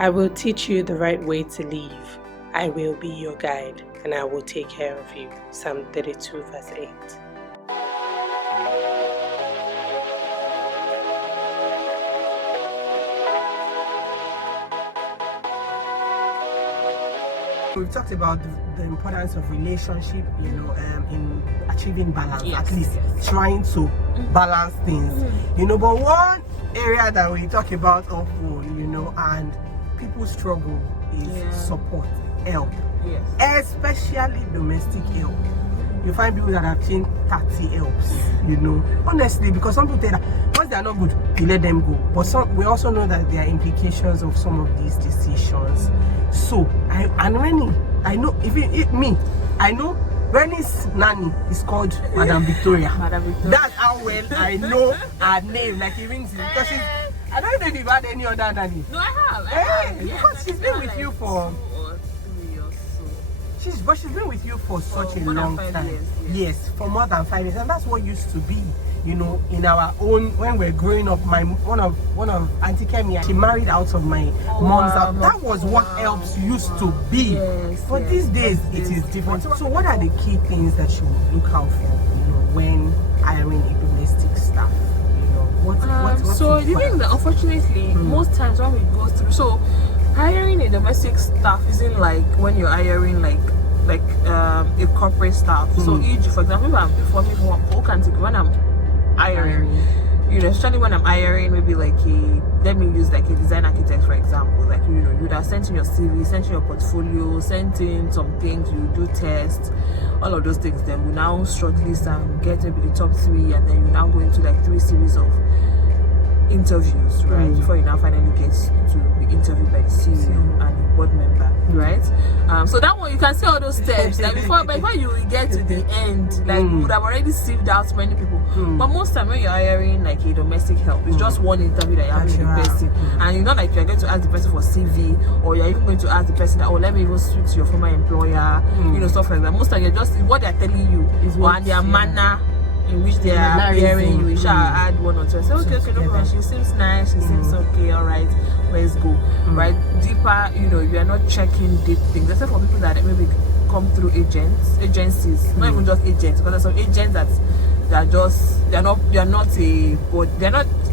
I will teach you the right way to live. I will be your guide, and I will take care of you. Psalm 32 verse 8. We've talked about the importance of relationship, in achieving balance, at least trying to balance things, but one area that we talk about often, and people struggle is support, help, especially domestic help. You find people that have changed 30 helps, honestly, because some people tell that once they are not good, you let them go. But we also know that there are implications of some of these decisions. So, Renny, I know, I know Renny's nanny is called Madam Victoria. Madam Victoria. That's how well I know her name. Like, he rings it because I don't know if you've had any other nanny. No, I have. Because she's been with you for 2 or 3 or so. She's been with you for such a long time. Years, yes, for more than 5 years, and that's what used to be. In our own, when we're growing up, one of Auntie Kemi, she married out of my mom's house. That was what helps used to be. But these days it is different. So what are the key things that you look out for, when hiring a domestic staff? So you think that unfortunately most times when we go through, so hiring a domestic staff isn't like when you're hiring like a corporate staff. So e.g., for example, when I'm hiring, especially when I'm hiring, maybe let me use like a design architect for example. Like you would have sent in your CV, sent in your portfolio, sent in some things, you do tests, all of those things. Then we now shortlist and get maybe the top 3, and then you now go into like 3 series of interviews, right? Before you now finally get to be interviewed by the CEO and the board member, right? So that one you can see all those steps. Like before you get to the end, like you would have already sieved out many people. But most time when you're hiring like a domestic help, it's just one interview that you have with the person, and it's not like you're going to ask the person for CV, or you're even going to ask the person that, let me even switch to your former employer, stuff like that. Most time you're just what they're telling you is and their manner in which they are hearing you. Shall add 1 or 2. I say, okay, no problem. She seems nice. She seems okay. All right, let's go. Right, deeper. You are not checking deep things. Except for people that maybe come through agencies, not even just agents, because there's some agents that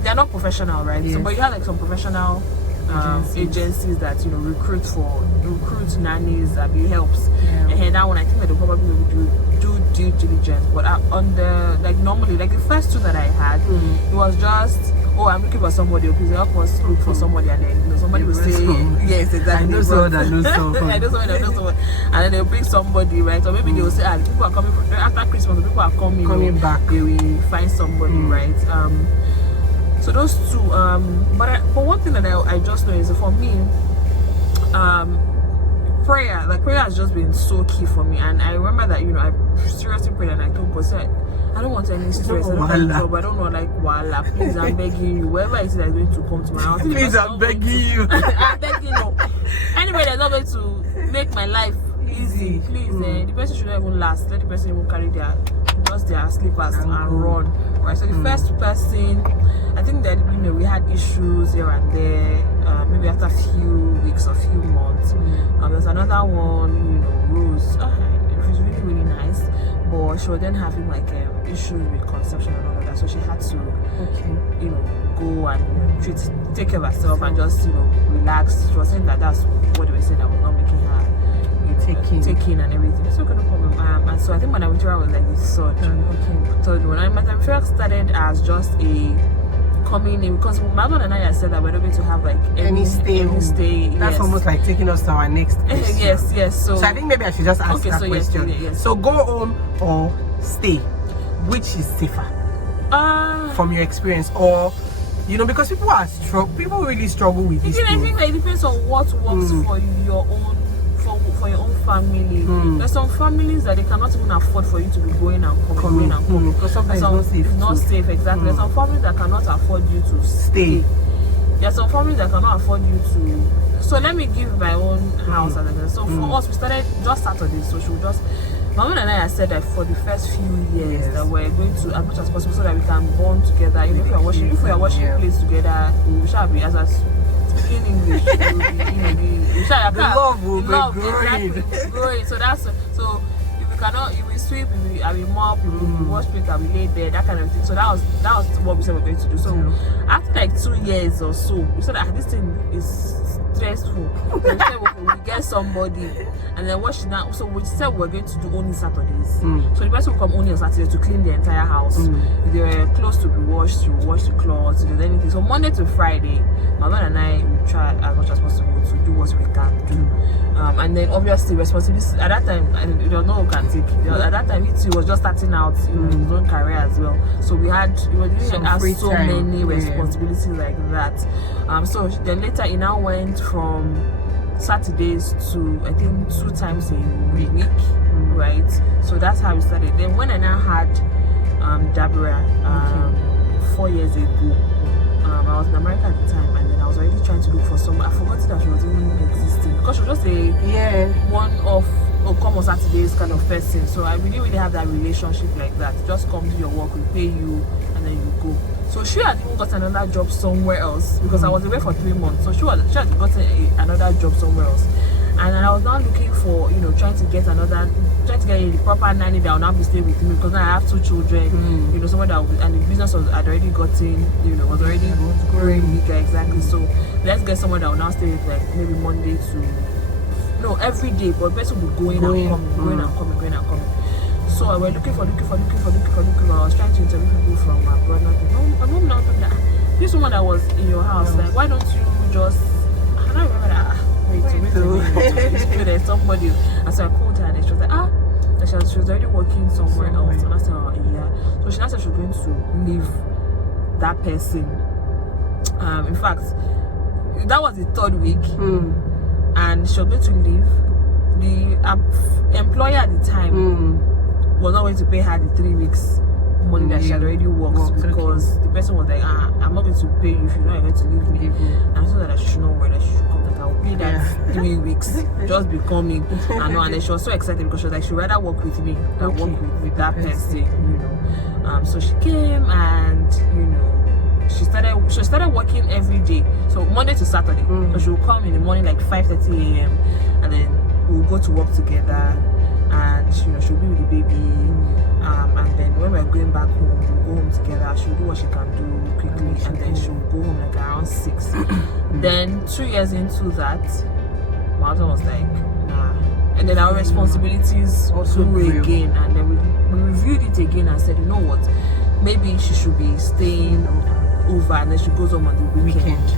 they're not professional, right? Yes. So, but you have like some professional agencies that recruit nannies, helps. And that one, I think that they probably will do due diligence. But normally, like the first 2 that I had, it was just, I'm looking for somebody. Please help us look for somebody, and then somebody will say, yes, exactly. I know someone that knows someone. I know someone that knows someone, and then they'll bring somebody, right? Or maybe they'll say, people are coming after Christmas. People are coming back. They will find somebody, right? So those 2. But one thing that I just know is for me, prayer has just been so key for me. And I remember that I seriously prayed, and I told God, I don't want any stress. I don't want job. I don't want wala. Please, I'm begging you. Whoever it is that is going to come to my house, please, I'm begging you. I'm begging you. Anybody that's not going to make my life easy, please. The person should not even last. Let the person even carry their slippers and run. Right. So the first person, I think that we had issues here and there. Maybe after a few weeks or few months. There's another one, Rose. It was really, really nice, but she was then having like issues with conception and all of that. So she had to, go and take care of herself and just relax. She was saying that that's what they were saying, that was not making her taking and everything. So no problem. And so I think Madam Victoria was like the third one. And Madam Victoria started as just a coming in, because my husband and I said that we're not going to have like any stay. That's almost like taking us to our next question. yes. So I think maybe I should just ask that question. Yes. So go home or stay, which is safer from your experience? Or because people really struggle with this thing. I think that it depends on what works for your own family. There's some families that they cannot even afford for you to be going and coming. Because sometimes it's not safe. Exactly. There's some families that cannot afford you to stay. There's some families that cannot afford you to. So let me give my own house as an example. So for us, we started just Saturday. So she would just. My mom and I said that for the first few years that we're going to, as much as possible, so that we can bond together. If we are washing plates together, we shall be as speaking English, the love will be growing. Exactly, growing. So that's so. You will sweep, I will mop, you will wash plate, I will lay there, that kind of thing. So that was what we said we were going to do. So after like 2 years or so, we said that this thing is stressful. Then we said we get somebody, and then what she now. So we said we were going to do only Saturdays. So the person will come only on Saturday to clean the entire house. If there were clothes to be washed, you wash the clothes, if there's anything. So Monday to Friday, my mother and I will try as much as possible to do what we can do. And then obviously responsibility at that time, you don't know who can take. At that time, it was just starting out in his own career as well. So we had so many responsibilities like that. So then later he now went from Saturdays to I think 2 times a week, right? So that's how we started. Then when I now had Dabra 4 years ago, I was in America at the time, and then I was already trying to look for someone. I forgot that she was even existing because she was just a one-off come on Saturdays kind of person. So I really have that relationship like that. Just come do your work, we pay you, and then you go. So she had even got another job somewhere else because I was away for 3 months. So she had gotten another job somewhere else. And then I was now looking for, trying to get a proper nanny that will now be staying with me because now I have 2 children, someone that would, and the business had already gotten, was already growing bigger, exactly. So let's get someone that will now stay with like maybe Monday to, every day, but the person will be going and coming. So I was looking for. I was trying to interview people from abroad. My mom now told me that this woman that was in your house, like, why don't you just, I don't remember that. Wait, there's somebody. And so I called her and she was like, that she was already working somewhere else. And I said, yeah. So she now said she was going to leave that person. In fact, that was the 3rd week. And she was going to leave. The employer at the time was not going to pay her the 3 weeks money that she had already worked because the person was like, I'm not going to pay you if you're not going to leave me. And I told her that she should not worry, that she should come, that I will pay that 3 weeks, just be coming. And then she was so excited because she was like, she'd rather work with me than work with that person, So she came and, she started working every day. So Monday to Saturday. So she would come in the morning like 5:30 a.m. and then we'll go to work together. And she'll be with the baby, and then when we're going back home, we'll go home together. She'll do what she can do quickly, and then she'll go home like around 6. Then 2 years into that, my husband was like, nah. And then our responsibilities also grew again, and then we reviewed it again and said, you know what, maybe she should be staying over, and then she goes home on the weekend.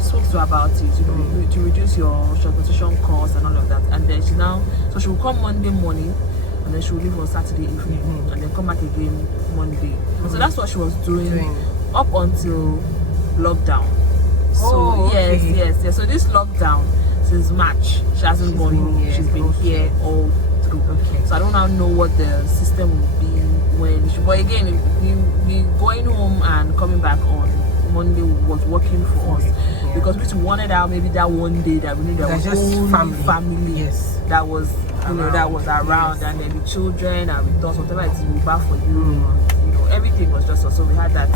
Spoke to her about it, to reduce your transportation costs and all of that. And then so she will come Monday morning and then she will leave on Saturday evening and then come back again Monday. And so that's what she was doing up until lockdown. So yes. So this lockdown since March, she hasn't gone home. She's been here all through. So I don't now know what the system will be when but again, we going home and coming back on Monday was working for us because we wanted out maybe that one day that we knew there was just family that was that was around, and then the children and with us, whatever it is we buy for you, everything was just us. So we had that.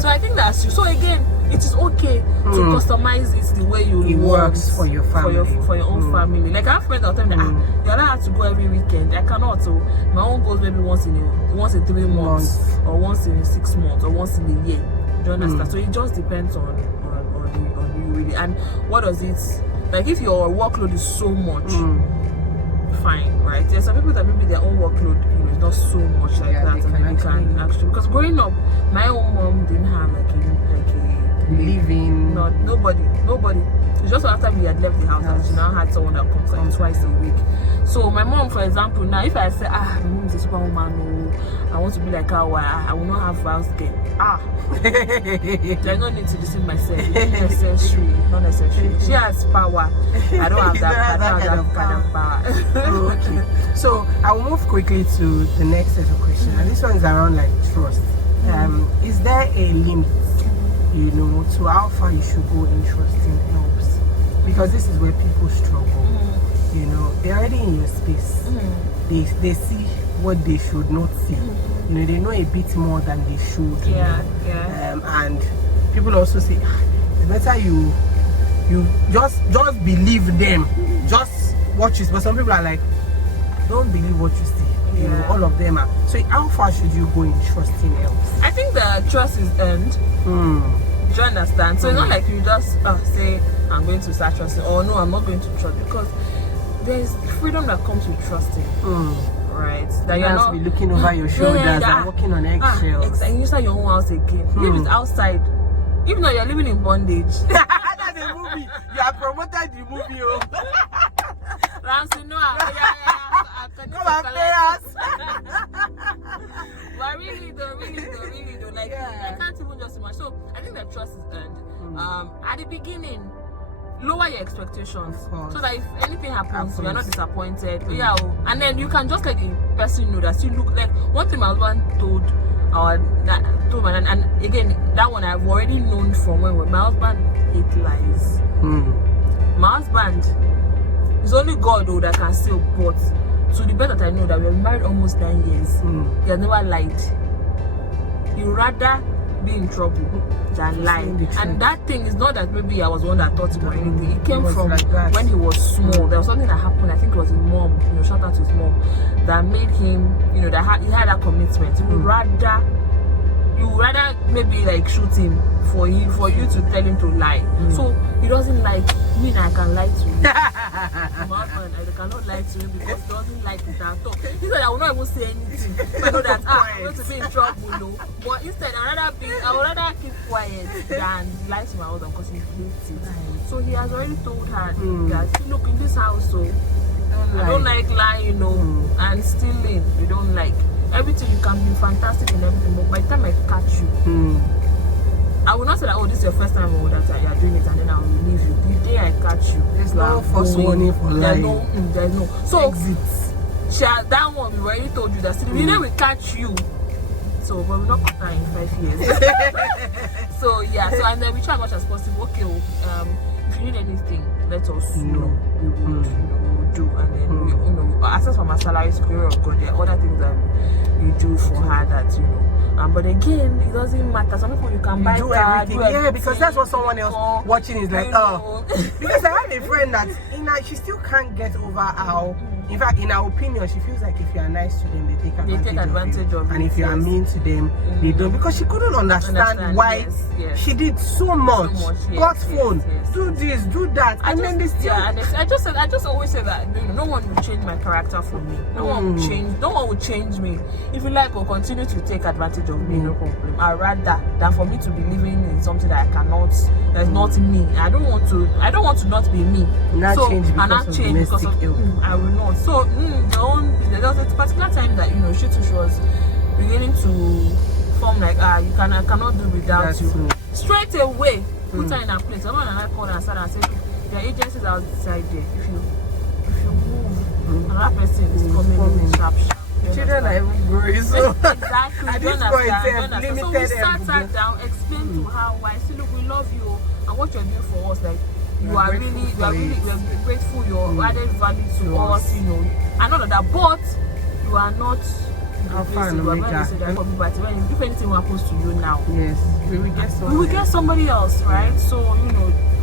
So I think that's so again, it is okay to customize it the way you works for your family, for your own family. Like I have friends all the time that you're not have to go every weekend. I cannot. So my own goes maybe once in 3 months or once in 6 months or once in a year. Do you understand? So it just depends on you really. And what does it like? If your workload is so much, fine, right? There's some people that maybe their own workload, is not so much like that, and then they can actually. Because growing up, my own mom didn't have like a living. Nobody. It's just after we had left the house that she now had someone that comes like twice a week. So my mom, for example, now if I say, my mom is a superwoman, I want to be like her, I will not have house girl. There's no need to deceive myself. It's not necessary. She has power. I don't have that. Kind of power. Okay. So I will move quickly to the next set of questions. And this one is around like trust. Is there a limit, to how far you should go in trusting helps? Because this is where people struggle. They're already in your space. They see what they should not see. They know a bit more than they should. Yeah. And people also say, the better you you just believe them, just what you see. But some people are like, don't believe what you see. You know, all of them are. So how far should you go in trusting else? I think the trust is earned. Do you understand? So it's not like you just say, I'm going to start trusting, or no, I'm not going to trust, because there's freedom that comes with trusting. Right? That you have to be looking over your shoulders and walking on eggshells. Exactly. You start your own house again. Live it outside. Even though you're living in bondage. That's a movie. You have promoted the movie. Ramsey, no, come and pay us. But really though, like I can't even just imagine. So I think that trust is earned. At the beginning, lower your expectations so that if anything happens, you're not disappointed. And then you can just let the person know that you look like one thing my husband told me, and again that one I've already known from when my husband hates lies. My husband is only God though that can say, but to the best that I know, that we're married almost 9 years, he has never lied. He rather be in trouble than lie. And that thing is not that maybe I was the one that taught him or anything. It came from like when he was small. There was something that happened, I think it was his mom, shout out to his mom, that made him, that he had that commitment. He would rather maybe like shoot him for you to tell him to lie. So he doesn't like me, and I can lie to you. My husband, I cannot lie to you because he doesn't like it at all. He said I will not even say anything. I know that I'm going to be in trouble, no. But instead I would rather keep quiet than lie to my husband because he hates it. So he has already told her that look, in this house, so I don't like lying, and stealing. You don't like. Everything, you can be fantastic in everything, but by the time I catch you, I will not say that, oh, this is your first time or that you are doing it and then I will leave you. The day I catch you, there's no first warning for lying. There's no. So, exits. That one, we already told you that. So, the day we catch you, so, but we're not caught her in 5 years. So, and then we try as much as possible. Okay, if you need anything, let us know. We would do, and then access from our salary, superior of God. There are other things that we do for her that but again, it doesn't matter. Some people you can buy do everything. Yeah, because that's what someone else watching is like. Because I have a friend that she still can't get over how. In fact, in her opinion, she feels like if you are nice to them, they take advantage of you. And if you are mean to them, they don't. Because she couldn't understand why she did so much. Got phone, do this, do that, and then they still. I just always say that no one will change my character for me. No one will change me. If you like, or continue to take advantage of me, no problem. I'd rather than for me to be living in something that I cannot. That's not me. I don't want to not be me. Not change because of domestic I will not. So there was a particular time that she was beginning to form like I cannot do without you. Straight away put her in her place. Someone and I called her and said, there are agencies outside there. If you move, another person is coming in sharp. Children are even growing, so exactly. At this point, so we sat her down, explained to her why. See, look, we love you, and what you're doing for us, like. You are really grateful. You're added value to us, and all of that. But you are not. If anything happens to you now, we will get somebody else, right? So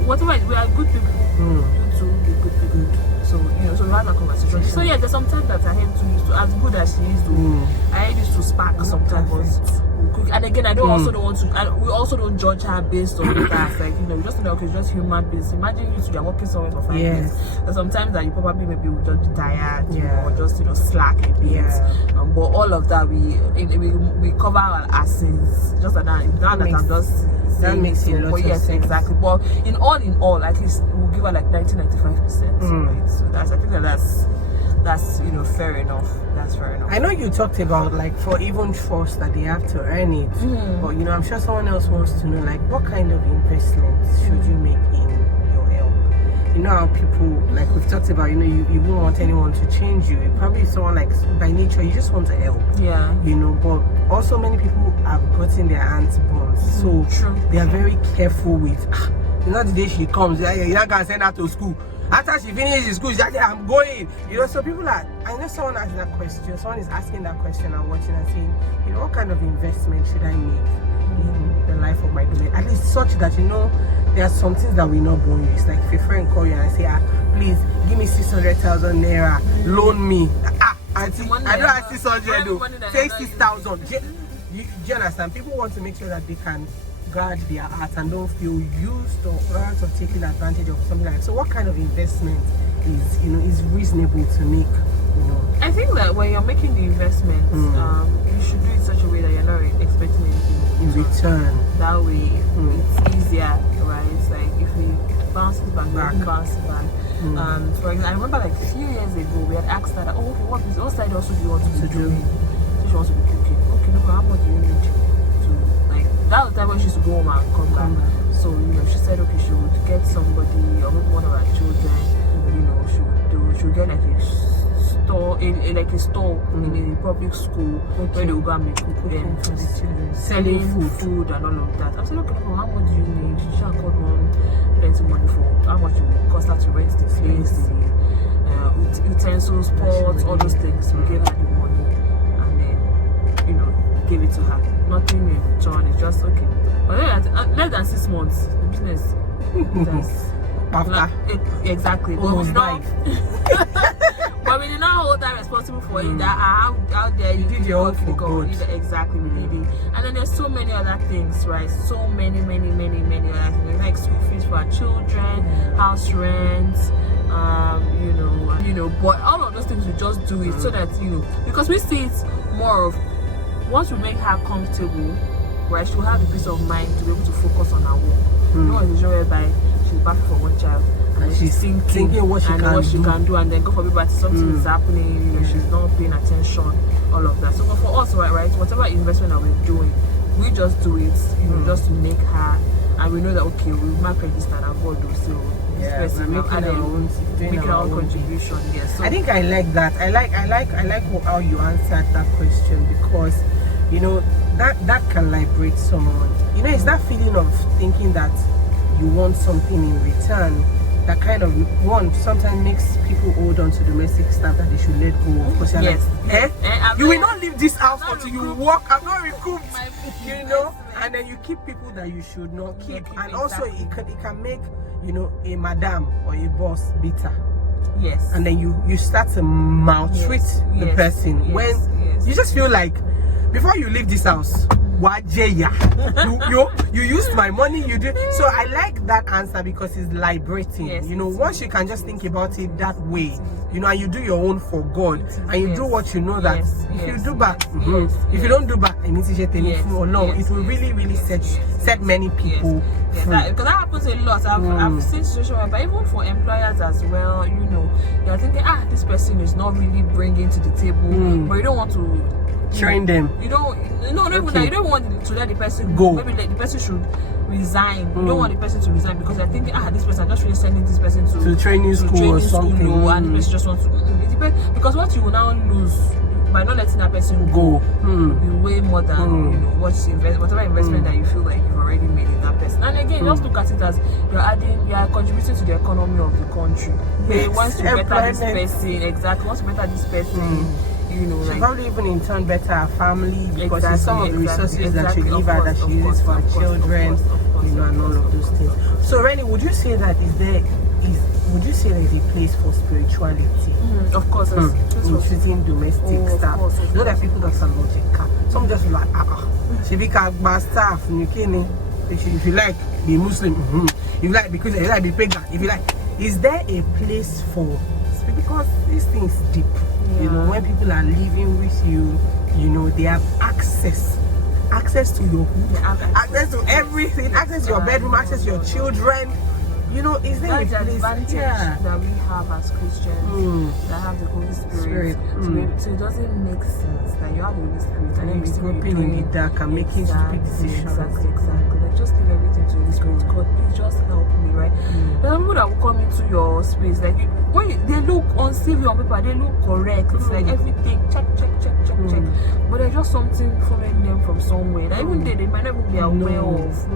whatever, we are good people. You too, be good people. So so we have a conversation. So there's sometimes that I hate to use to, as good as she is, I used to spark sometimes. And again, we also don't judge her based on that. Like just okay, just human beings. Imagine you're working somewhere for 5 years. And sometimes that you probably maybe will just be tired, or just slack a bit. But all of that we cover our asses. Just like that. That makes it a lot of sense. Exactly. But in all, at least we'll give her like 90-95%. Right? So I think that's fair enough. That's fair enough. I know you talked about like for even trust that they have to earn it, but I'm sure someone else wants to know like what kind of investments should you make in your help. How people, like we've talked about, you won't want anyone to change you. Probably someone like by nature you just want to help. But also many people have gotten their hands burned, so they are very careful with. Not the day she comes, you're not gonna send her to school. After she finishes school, she's like, I'm going. So people are, I know someone asked that question. Someone is asking that question and watching and saying, what kind of investment should I make in the life of my daughter? At least such that, there are some things that we not born you. It's like if a friend call you and say, please give me 600,000 naira, loan me. Auntie, I don't have 600 though. Take 6,000. Do you understand? People want to make sure that they can guard their heart and don't feel used or hurt or taken advantage of something like that. So what kind of investment is reasonable to make? I think that when you're making the investment, you should do it in such a way that you're not expecting anything in return. That way, it's easier, right? It's like if it bounces back, it bounces back. For example, I remember like a few years ago, we had asked her, okay, what side also do you want to be doing? So she wants to be cooking. Okay, no, how much do you need to, like, that was the time when she used to go home and come back. So, she said, okay, she would get somebody, or maybe one of her children, she would get like a store, like a store in a public school where they would go and make cooking for the children, selling food and all of that. I said, okay, how much do you need? She shall call one plenty money for how much it will cost her to rent the place, the utensils, pots, all those things. We gave her the money and then, gave it to her. Nothing in return, it's just okay. But then less than 6 months, the business exactly. But we not. But we did not hold that responsible for it. That how dare you did your own for God. Exactly, we did it. And then there's so many other things, right? So many other things, like school fees for our children, house rent, but all of those things we just do it so that because we see it more of once we make her comfortable, right? She'll have the peace of mind to be able to focus on her work. Not a situation whereby she's back for one child and she's thinking what she can do, and then go for people something is happening, she's not paying attention, all of that. So for us, right, whatever investment that we're doing, we just do it, just to make her, and we know that okay, we mark register and God will still make our own contribution. Yes. So I think I like that. I like how you answered that question, because that can liberate someone. It's that feeling of thinking that you want something in return that kind of sometimes makes people hold on to domestic staff that they should let go of. Because you will not leave this house until you work. I'm not recouped, and then you keep people that you should not keep. And also it can make a madam or a boss bitter. Yes. And then you start to maltreat the person when you just feel like before you leave this house, you used my money, you did. So I like that answer because it's liberating. Once you can just think about it that way, and you do your own for God, and you do what you know that if you do back, if you don't do back, it will really set many people free. Because that happens a lot. I've seen situations where even for employers as well, you're thinking, this person is not really bringing to the table, but you don't want to train them. You don't want to let the person go. Maybe the person should resign. You don't want the person to resign because I think this person, I'm just really sending this person to training school or something. And the person just wants to. It depends, because what you will now lose by not letting that person go will be way more than whatever investment that you feel like you've already made in that person. And again, just look at it as you are contributing to the economy of the country. Wants to better this person. Exactly. Wants to better this person. Probably even in turn better her family, because there's some of the resources that she give her that she uses for her children, and all of those things. So Renny, would you say that there is a place for spirituality? Of course, in treating domestic staff. That people that are logical. Some just like she become staff, if you like be Muslim, if you like because you like be pagan, if you like, is there a place for, because these things deep. When people are living with you, they have access to your home, access to everything, access to your bedroom, access to your children. Is there a place that we have as Christians that have the Holy Spirit? So it doesn't make sense that you have the Holy Spirit and then you're groping in the dark and making stupid decisions. Exactly. Like just leave everything to the Holy Spirit. God, please just help me, right? There are people that will come into your space, like when they look on CV on paper, they look correct. It's like everything check. But there's just something following them from somewhere that even they might not even be aware of.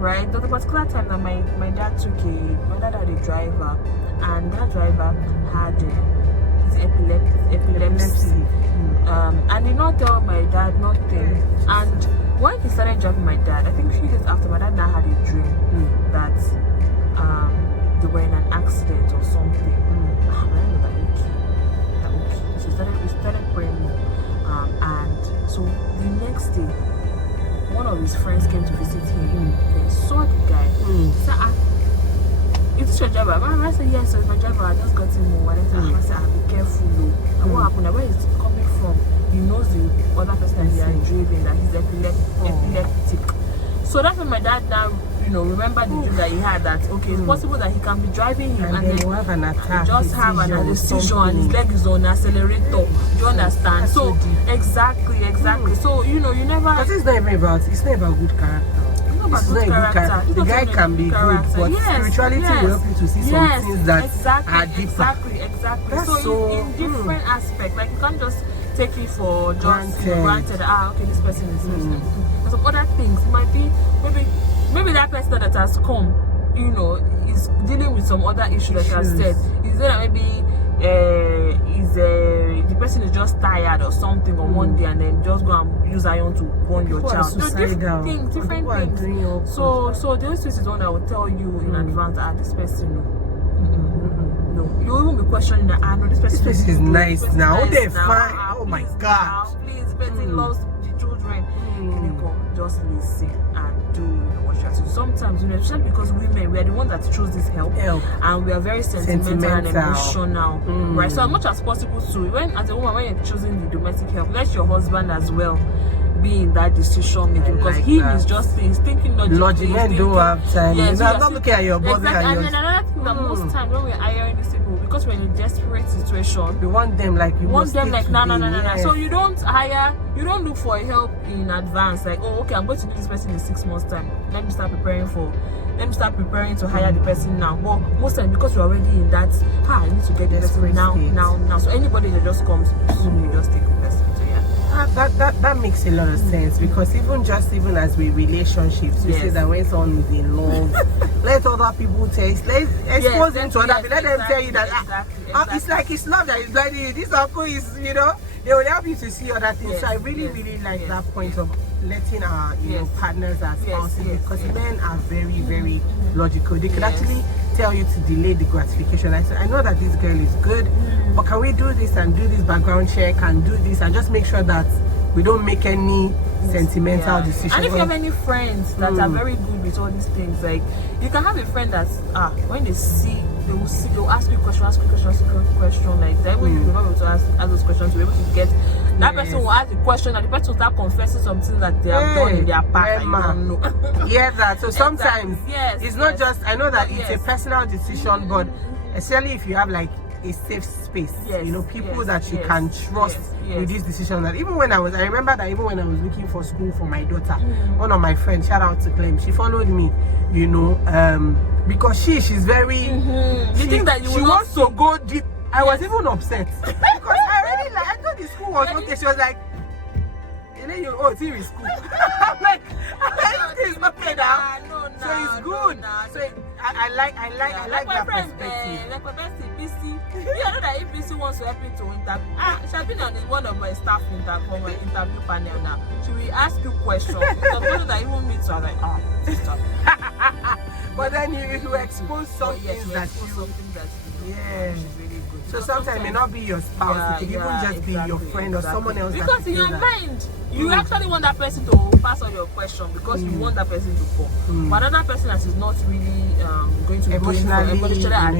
Right? There was a particular time that my dad had a driver, and that driver had epilepsy. And did not tell my dad nothing. And when he started driving my dad, I think a few days after, my dad now had a dream that they were in an accident or something. My dad was like, okay. So we started praying more. And so the next day, one of his friends came to visit him. They saw the guy. He said, is this your driver? I said, yes, it's my driver. I just got him home. And I said, be careful, though. And what happened? Where he's coming from, he knows the other person that he is driving, that he's epileptic. So that's when my dad now, remember the dream that he had, that okay, it's possible that he can be driving him and then you have an attack, just have an seizure and his leg is on accelerator. Do you understand? So exactly. So you never. But it's not even about. It's not about good character. It's not a good character. The guy can be good, but spirituality will help you to see some things that are deeper. Exactly. That's So in different aspects, like you can't just take it for just granted. Okay, this person is Muslim. There's some other things. It might be maybe that person that has come, is dealing with some other issue that you have said. Is there maybe the person is just tired or something on one day and then just go and use iron to burn your child. Different things. So those things is one that will tell you in advance that this person no. You'll even be questioning that no, this person is nice now. They're fine. Oh my God. God. Please, this person loves the children. Just listen and do what you have to do. Sometimes, especially because women, we are the ones that choose this help. And we are very sentimental and emotional, right? So as much as possible, as a woman, when you're choosing the domestic help, let your husband as well be in that decision making, because he's thinking logically. Men don't have time. Yes, I'm not looking at your body. And then another thing that most times when we're hiring these people, because we're in a desperate situation, we want them like no. So you don't look for help in advance, like, oh, okay, I'm going to do this person in 6 months time. Let me start preparing to hire the person now. Well, most times because you're already in that, I need to get the person now. So anybody that just comes, you just take the person. That makes a lot of sense, because even as with relationships, we say that when someone is in love, let other people taste, expose them to other people, let them tell you that it's like it's love that is blinding you. This uncle is, they will help you to see other things. So I really like that point of letting our partners as spouses, because men are very, very logical. They could actually tell you to delay the gratification. I know that this girl is good, but can we do this and do this background check and do this and just make sure that we don't make any sentimental decisions. And if you have any friends that are very good with all these things, like you can have a friend that's when they'll ask you question like that. When you're not able to ask those questions, you're able to get that person will ask the question and the person will start confessing something that they have done in their past. You don't know. Yeah, that. So sometimes it's not just. I know that it's a personal decision, but especially if you have like a safe space, people that you can trust with this decision. That even when I remember that even when I was looking for school for my daughter, one of my friends, shout out to Clem, she followed me, because she's very. You think that she wants to go deep. I was even upset because I thought the school was okay. She was like, it's in school. I'm like, it's okay now. So it's good. So I like that perspective. Like my bestie, BC. I know that if BC wants to help me to interview, she has been on one of my staff for my interview panel now. She will ask you questions. Something that even me too. I'm like, sister. But then you expose something that you. Yeah. So sometimes it may not be your spouse, it could even just be your friend or someone else. Because in your mind, you actually want that person to pass on your question because you want that person to fall. But another person that is not really going to be emotionally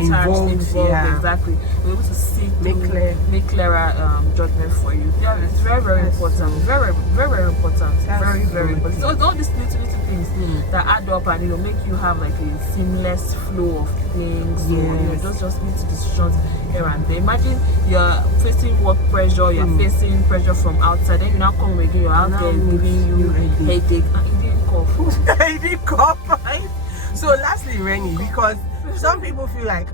involved, exactly. We're able to see, make clearer judgment for you. Yeah, it's very, very important. Very, very, very important. Very, very important. So all these little things that add up and make you have like a seamless flow of things. So just need to decisions here and there. Imagine you're facing work pressure, you're facing pressure from outside, then you now come again, you're out there giving you headache, and you didn't cough. You didn't cough, right? So lastly, Renny, because some people feel like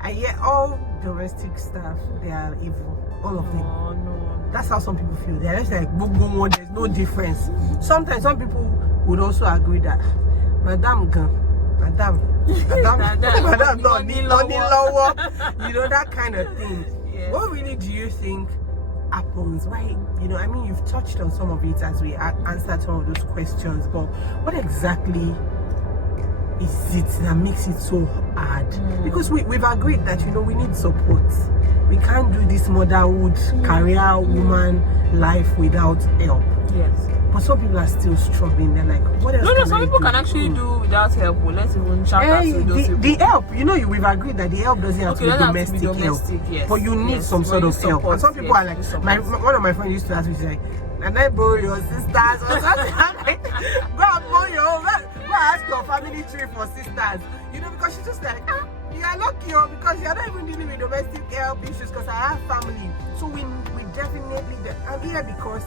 I hear all domestic staff, they are evil, all of them. No. That's how some people feel. They're just like boom, there's no difference. Sometimes some people would also agree that Madam, that kind of thing. What really do you think happens? Why, you know, I mean, you've touched on some of it as we answered some of those questions, but what exactly is it that makes it so hard? Because we've agreed that, you know, we need support. We can't do this motherhood, career, woman life without help. Yes. But some people are still struggling. They're like, what else? No, some people can actually do without help. Well, let's even shout out to those people. The help, you know, we've agreed that the help doesn't have to be domestic help. Yes. But you need some sort of help. And some people are like, one of my friends used to ask me, she's like, and I borrow your sisters or something. I'm like, go and borrow your own. Go ask your family tree for sisters. You know, because she's just like, you are lucky, because you're not even dealing with domestic help issues, because I have family. So we definitely, I'm here because,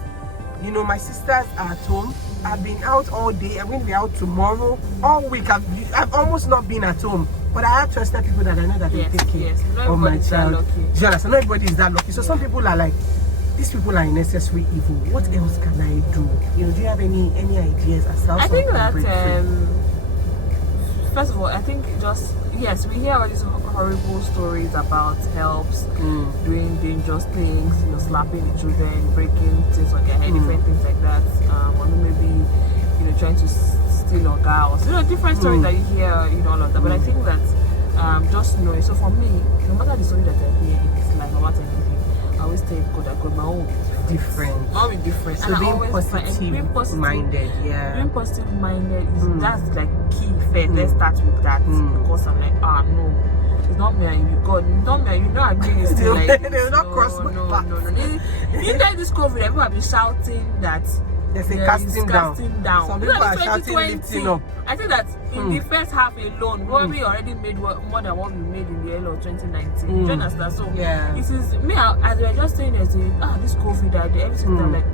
you know, my sisters are at home. I've been out all day. I'm going to be out tomorrow. All week, I've almost not been at home. But I have trusted people that I know that they take care of my child. Do you understand? Not everybody is that lucky. So some people are like, these people are necessary evil. What else can I do? You know, do you have any ideas as to how I think that breakthrough? First of all, I think just yes, we hear all these horrible stories about helps doing dangerous things, you know, slapping the children, breaking things on their head, different things like that, or maybe, you know, trying to steal or girls, you know, different stories that you hear, you know, all of that. But I think that just knowing. So for me, no matter the story that I hear in this life, no matter anything, I always tell God that God, my own different. All be different. So and being positive minded, being positive minded is that's like key first. Let's start with that because I'm like, no, it's not me and you, God, it's not me and you. Not agree with me like they will not cross my path. No. You guys this COVID, everyone have been shouting that there's a casting down. Some people are shouting lifting up. I think that in the first half alone, we already made more than what we made in the end of 2019. Do you understand? So this is me as we are just saying this COVID everything I'm like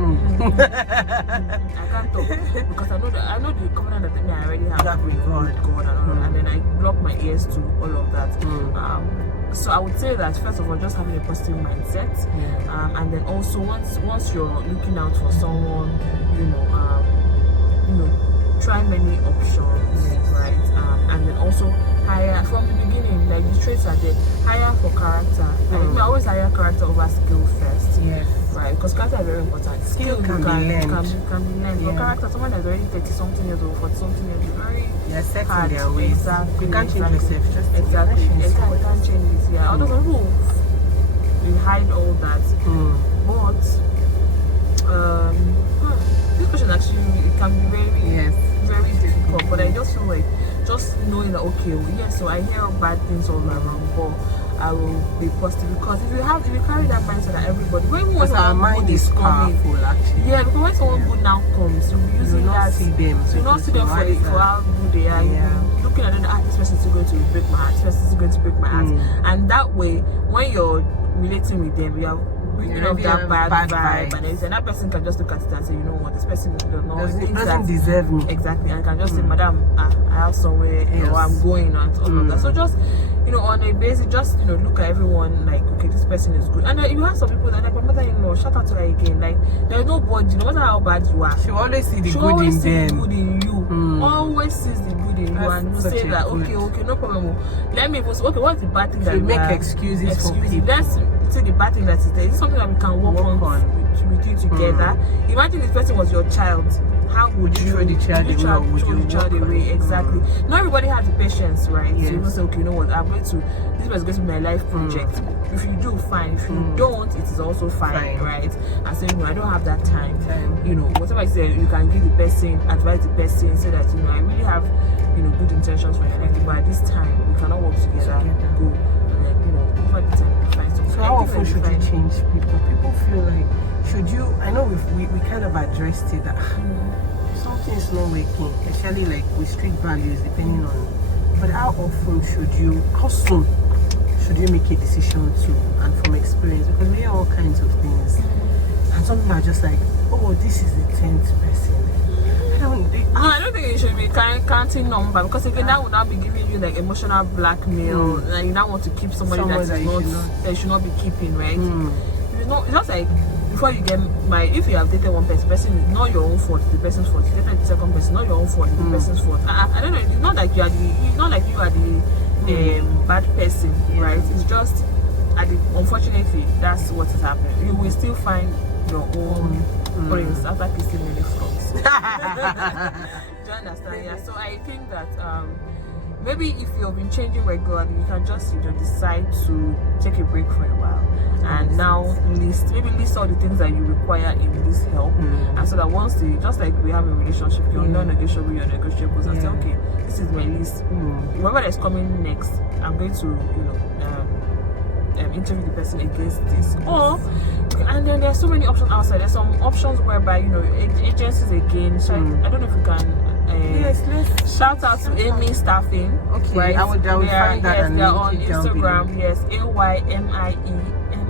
I can't talk because I know the covenant that I already have with God and then I block my ears to all of that. So I would say that first of all, just having a positive mindset, and then also once you're looking out for someone, you know, try many options, right? And then also hire from the beginning, like the traits are there. Hire for character. I always hire character over skill first. Yes. Right, because character is very important. Skill can be learned. But character, someone that's already 30-something years old, 40-something years old, very set hard. in their ways. Exactly. You can't change yourself. Just exactly. You can't change it. Yeah. Other people will hide all that. But this question actually it can be very difficult. But I just feel like just knowing that so I hear bad things all around, but I will be positive because if you carry that mindset that everybody when our mind is powerful actually. Yeah, because when someone good now comes, you'll be using that. See them. So you not see them for how good they are. Yeah. Looking at them, this person is going to break my heart. This person is going to break my heart. And that way, when you're relating with them, you are bringing up that bad vibe, and then that person can just look at it and say, you know what, this person doesn't deserve me. Exactly, and can just say, madam, I have somewhere or I'm going and all of that. So just on a basis, just look at everyone like, okay, this person is good. And you have some people that like my mother-in-law, shout out to her again. Like there's nobody, no matter how bad you are, she always see the good in them. Good in you. Always sees the good in you, and you say that okay, no problem. Let me post. Okay, what's the bad thing that you make excuses for people? Let's see the bad thing that is there. Is it something that we can work on with you together? Imagine this person was your child. How would you throw the child away? Exactly. Not everybody has the patience, right? Yes. So you will say, okay, you know what, this was going to be my life project. If you do, fine. If you don't, it is also fine, right? And so, I don't have that time. Whatever I say, you can give the person, advise the person, say that, I really have, good intentions for your life, but at this time, we cannot work together. Go. And over the time, we find something. So how often should you change people? People feel like, should you, I know we kind of addressed it, that something is not working, especially like with strict values, depending on, but how soon should you make a decision to, and from experience, because we hear all kinds of things, and some people are just like, oh, this is the 10th person. I don't think you should be counting number, because again that would not be giving you like emotional blackmail, and you now want to keep somebody that you should not be keeping, right? It's just like, before you get married, if you have dated one person is not your own fault, the person's fault. You dated the second person, not your own fault, the person's fault. I don't know. It's not like you are the bad person, right? It's just unfortunately, that's what is happening. You will still find your own prince after kissing many frogs. Do you understand? Yeah. So I think that maybe if you've been changing regularly, you can just decide to take a break for a while and now list all the things that you require in this help, and so that once just like we have a relationship, you're non-negotiable, you're negotiables, and say, okay, this is my list. Whoever that's coming next, I'm going to interview the person against this. And then there's so many options outside. There's some options whereby agencies again. So I don't know if you can. Let's shout out to Amy Staffing. Okay, right? I would find that. Yes, they're on Instagram. Yes,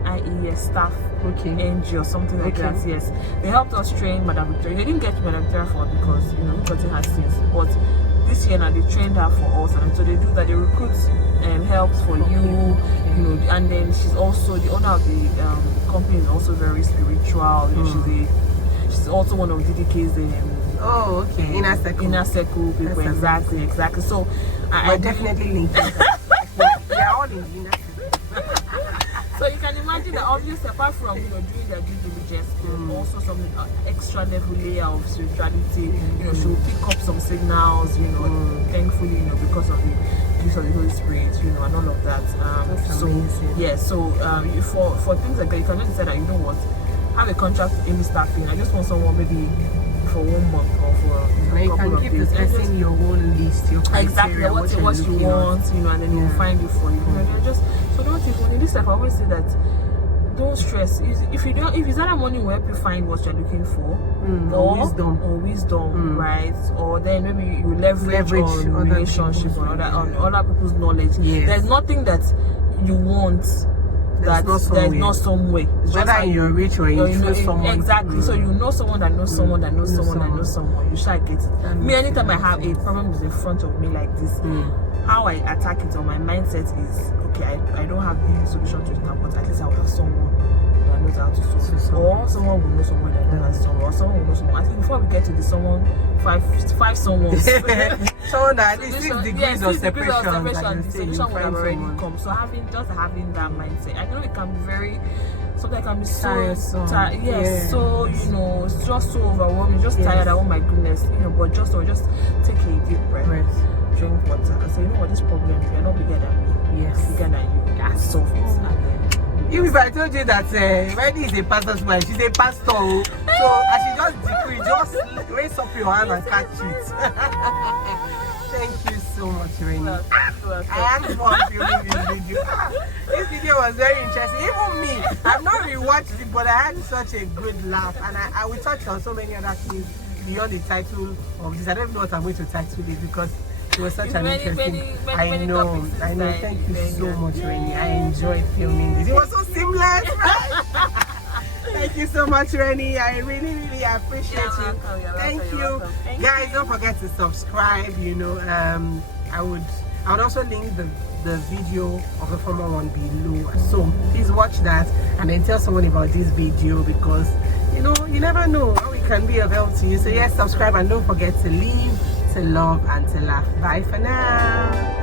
AYMIE staff. Okay. NG or something like that. Yes, they helped us train Madam Victoria. They didn't get Madam Victoria for it because Victoria has since, but this year now they trained her for us, and so they do that. They recruit helps for you, and then she's also the owner of the company. Is also very spiritual. She's also one of DDK's. Inner circle people. Exactly. So I definitely link them. They are all in inner circle. So you can imagine that obviously, apart from doing their due diligence, also some extra level layer of spirituality. She will pick up some signals. Thankfully, because of the use of the Holy Spirit, and all of that. For things like that, you can just decide that have a contract with Amy Staffing. I just want someone maybe for 1 month or for a couple of days. You can give the person your own list, your criteria, exactly what you want, and then they'll find you for you. So don't think in this life. I always say that don't stress. If it's not money will help you find what you're looking for, or wisdom, right? Or then maybe you leverage on relationship on other people's knowledge. Yes. There's nothing that you want that there's not somewhere. Whether you're rich or you know someone. Exactly. So you know someone that knows someone that knows someone that knows someone. You shall get it. Me, anytime I have a problem is in front of me like this, how I attack it or my mindset is, okay, I don't have the solution to it now, but at least I'll have someone that knows how to solve it. Or someone will know someone that knows how to solve it. Or someone will know someone. I think before we get to the someone, five someones. So that is 6 degrees of separation. The solution would have already come. So having that mindset, I know it can be very, sometimes can be so tiresome. So it's just so overwhelming, just tired. Oh my goodness, but just take a deep breath, drink water, and say, this problem, you're not bigger than me. Yes, bigger than you. That's solve it. If I told you that Renny is a pastor's wife, she's a pastor, so I should just decree, just raise up your hand and catch it. Thank you so much, Renny. I had fun filming this video. This video was very interesting. Even me, I've not rewatched it, but I had such a good laugh, and I will touch on so many other things beyond the title of this. I don't know what I'm going to title it because it was such an interesting. I know. Thank you so much, Renny. I enjoyed filming this. It was so seamless. Thank you so much, Renny. I really, really appreciate you. Thank you, guys. Don't forget to subscribe. I would also link the video of the former one below. So please watch that and then tell someone about this video because you never know how it can be of help to you. So yes, subscribe and don't forget to leave, to love, and to laugh. Bye for now.